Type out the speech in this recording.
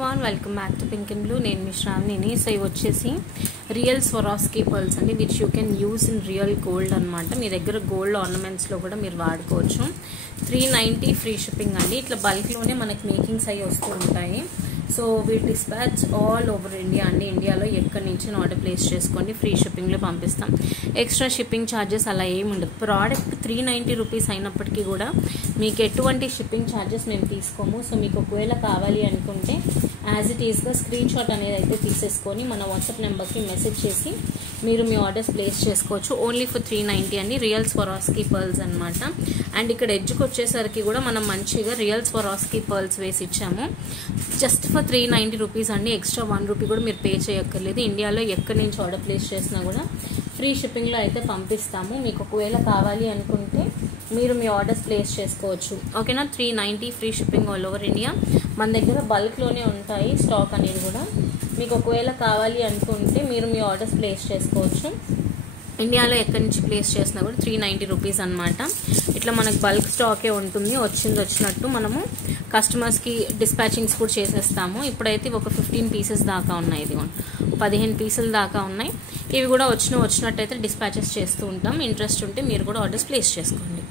Everyone welcome back to pink and blue. నేను మీ శ్రావణిని. So ఇవి వచ్చేసి రియల్ స్వరాస్కీ పర్ల్స్ అండి, which you can use in real gold అనమాట. మీ దగ్గర గోల్డ్ ఆర్నమెంట్స్లో కూడా మీరు వాడుకోవచ్చు. 390 ఫ్రీ షిప్పింగ్ అండి. ఇట్లా బల్క్లోనే మనకి మేకింగ్స్ అవి వస్తూ ఉంటాయి. So we dispatch all over India అండి. ఇండియాలో ఎక్కడి నుంచి ఆర్డర్ ప్లేస్ చేసుకోండి, ఫ్రీ షిప్పింగ్లో పంపిస్తాం. ఎక్స్ట్రా షిప్పింగ్ ఛార్జెస్ అలా ఏమి ఉండదు. ప్రోడక్ట్ 390 రూపీస్ అయినప్పటికీ కూడా మీకు ఎటువంటి షిప్పింగ్ ఛార్జెస్ మేము తీసుకోము. సో మీకు ఒకవేళ కావాలి అనుకుంటే యాజ్ ఇట్ ఈస్గా స్క్రీన్ షాట్ అనేది అయితే తీసేసుకొని మన వాట్సాప్ నెంబర్కి మెసేజ్ చేసి మీరు మీ ఆర్డర్స్ ప్లేస్ చేసుకోవచ్చు. ఓన్లీ ఫర్ 390 అండి. రియల్ స్వరాస్కీ పర్ల్స్ అనమాట. అండ్ ఇక్కడ ఎడ్జ్కి వచ్చేసరికి కూడా మనం మంచిగా రియల్ స్వరాస్కీ పర్ల్స్ వేసి ఇచ్చాము. జస్ట్ ఫర్ 390 రూపీస్ అండి. ఎక్స్ట్రా 1 రూపీ కూడా మీరు పే చేయక్కర్లేదు. ఇండియాలో ఎక్కడి నుంచి ఆర్డర్ ప్లేస్ చేసినా కూడా ఫ్రీ షిప్పింగ్లో అయితే పంపిస్తాము. మీకు ఒకవేళ కావాలి అనుకుంటే మీరు మీ ఆర్డర్స్ ప్లేస్ చేసుకోవచ్చు. ఓకేనా? 390 free shipping all over India. మన దగ్గర బల్క్లోనే ఉంటాయి స్టాక్ అనేది కూడా. మీకు ఒకవేళ కావాలి అనుకుంటే మీరు మీ ఆర్డర్స్ ప్లేస్ చేసుకోవచ్చు. ఇండియాలో ఎక్కడి నుంచి ప్లేస్ చేసినా కూడా 390 రూపీస్ అనమాట. ఇట్లా మనకు బల్క్ స్టాకే ఉంటుంది. వచ్చినట్టు మనము కస్టమర్స్కి డిస్పాచింగ్స్ కూడా చేసేస్తాము. ఇప్పుడైతే ఒక 15 పీసెస్ దాకా ఉన్నాయి. ఇది 15 పీసుల దాకా ఉన్నాయి. ఇవి కూడా వచ్చినట్టయితే డిస్పాచెస్ చేస్తూ ఉంటాం. ఇంట్రెస్ట్ ఉంటే మీరు కూడా ఆర్డర్స్ ప్లేస్ చేసుకోండి.